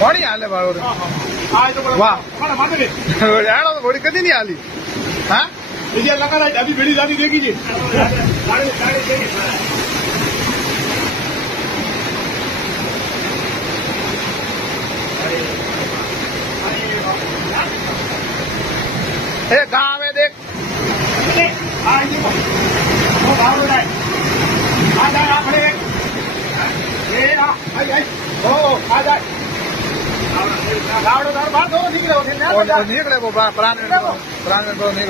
घोड़ी हाले भाड़ो वाह याड़ो तो घोड़ी कदी नहीं हाली हाँ ये लगा रहा अभी बेड़ी लादी देगी जी गाँव में देख निकले वो प्राण निकले